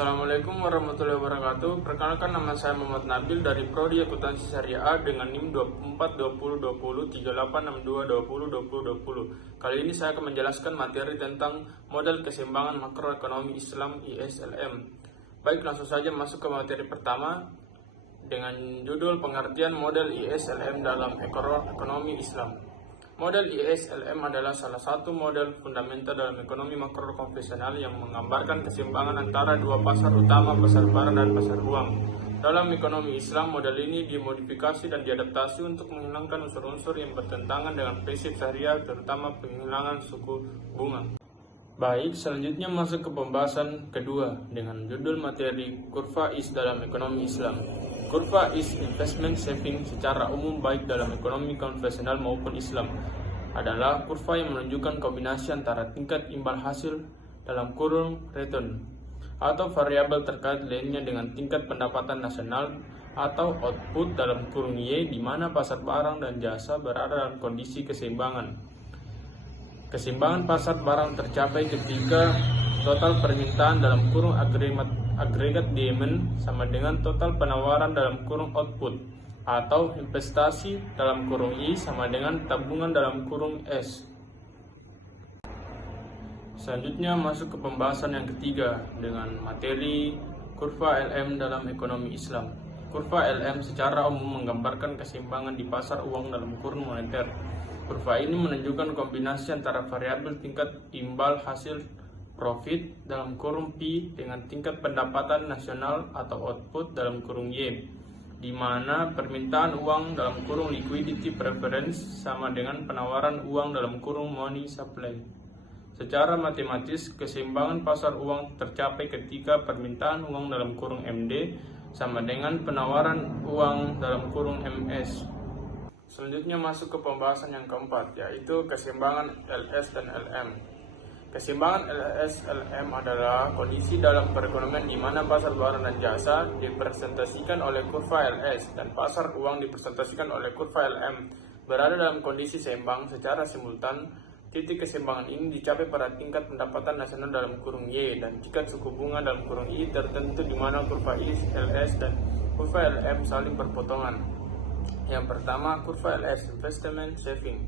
Assalamualaikum warahmatullahi wabarakatuh. Perkenalkan, nama saya Muhammad Nabil dari Prodi Akuntansi Syariah A dengan NIM 2420203862202020. Kali ini saya akan menjelaskan materi tentang model keseimbangan makroekonomi Islam ISLM. Baik, langsung saja masuk ke materi pertama dengan judul pengertian model ISLM dalam ekonomi Islam. Model ISLM adalah salah satu model fundamental dalam ekonomi makro konvensional yang menggambarkan keseimbangan antara dua pasar utama, pasar barang dan pasar uang. Dalam ekonomi Islam, model ini dimodifikasi dan diadaptasi untuk menghilangkan unsur-unsur yang bertentangan dengan prinsip syariah, terutama penghilangan suku bunga. Baik, selanjutnya masuk ke pembahasan kedua dengan judul materi kurva IS dalam ekonomi Islam. Kurva IS investment saving secara umum baik dalam ekonomi konvensional maupun Islam adalah kurva yang menunjukkan kombinasi antara tingkat imbal hasil dalam kurung return atau variabel terkait lainnya dengan tingkat pendapatan nasional atau output dalam kurung Y, di mana pasar barang dan jasa berada dalam kondisi keseimbangan. Keseimbangan pasar barang tercapai ketika total permintaan dalam kurung agregat demand sama dengan total penawaran dalam kurung output, atau investasi dalam kurung I sama dengan tabungan dalam kurung S. Selanjutnya masuk ke pembahasan yang ketiga dengan materi kurva LM dalam ekonomi Islam. Kurva LM secara umum menggambarkan keseimbangan di pasar uang dalam kurun moneter. Kurva ini menunjukkan kombinasi antara variabel tingkat imbal hasil profit dalam kurung P dengan tingkat pendapatan nasional atau output dalam kurung Y, di mana permintaan uang dalam kurung liquidity preference sama dengan penawaran uang dalam kurung money supply. Secara matematis, keseimbangan pasar uang tercapai ketika permintaan uang dalam kurung MD sama dengan penawaran uang dalam kurung MS. Selanjutnya masuk ke pembahasan yang keempat, yaitu keseimbangan LS dan LM. Keseimbangan LS-LM adalah kondisi dalam perekonomian di mana pasar barang dan jasa dipresentasikan oleh kurva LS dan pasar uang dipresentasikan oleh kurva LM berada dalam kondisi seimbang secara simultan. Titik keseimbangan ini dicapai pada tingkat pendapatan nasional dalam kurung Y dan tingkat suku bunga dalam kurung I tertentu, di mana kurva LS dan kurva LM saling berpotongan. Yang pertama, kurva LS investment saving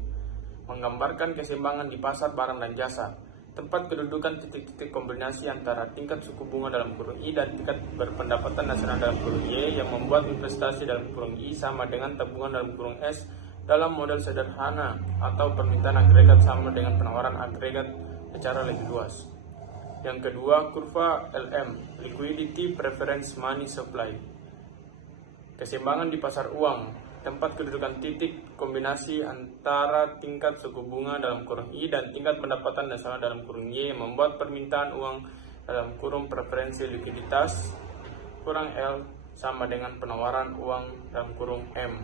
menggambarkan keseimbangan di pasar barang dan jasa. Tempat kedudukan titik-titik kombinasi antara tingkat suku bunga dalam kurung I dan tingkat berpendapatan nasional dalam kurung Y yang membuat investasi dalam kurung I sama dengan tabungan dalam kurung S dalam model sederhana, atau permintaan agregat sama dengan penawaran agregat secara lebih luas. Yang kedua, kurva LM, liquidity preference money supply. Keseimbangan di pasar uang, tempat kedudukan titik kombinasi antara tingkat suku bunga dalam kurung I dan tingkat pendapatan nasional dalam kurung Y yang membuat permintaan uang dalam kurung preferensi likuiditas kurang L sama dengan penawaran uang dalam kurung M.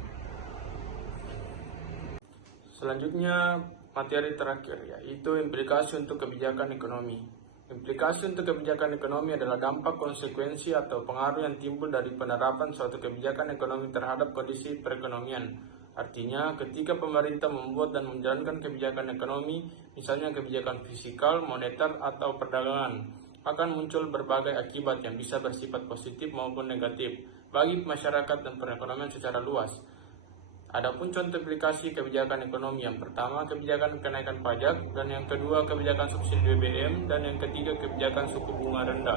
Selanjutnya materi terakhir, yaitu implikasi untuk kebijakan ekonomi. Implikasi untuk kebijakan ekonomi adalah dampak, konsekuensi, atau pengaruh yang timbul dari penerapan suatu kebijakan ekonomi terhadap kondisi perekonomian. Artinya, ketika pemerintah membuat dan menjalankan kebijakan ekonomi, misalnya kebijakan fiskal, moneter, atau perdagangan, akan muncul berbagai akibat yang bisa bersifat positif maupun negatif bagi masyarakat dan perekonomian secara luas. Adapun contoh aplikasi kebijakan ekonomi, yang pertama kebijakan kenaikan pajak, dan yang kedua kebijakan subsidi BBM, dan yang ketiga kebijakan suku bunga rendah.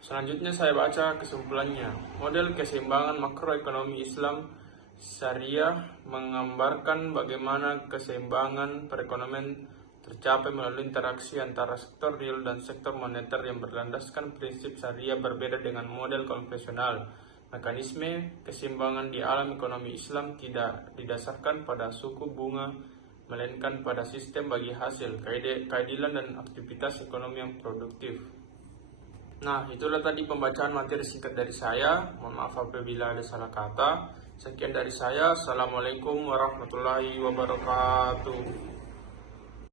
Selanjutnya saya baca kesimpulannya. Model keseimbangan makroekonomi Islam Syariah menggambarkan bagaimana keseimbangan perekonomian tercapai melalui interaksi antara sektor real dan sektor moneter yang berlandaskan prinsip syariah berbeda dengan model konvensional. Mekanisme keseimbangan di alam ekonomi Islam tidak didasarkan pada suku bunga, melainkan pada sistem bagi hasil, keadilan, dan aktivitas ekonomi yang produktif. Nah, itulah tadi pembacaan materi singkat dari saya. Mohon maaf apabila ada salah kata. Sekian dari saya. Assalamualaikum warahmatullahi wabarakatuh.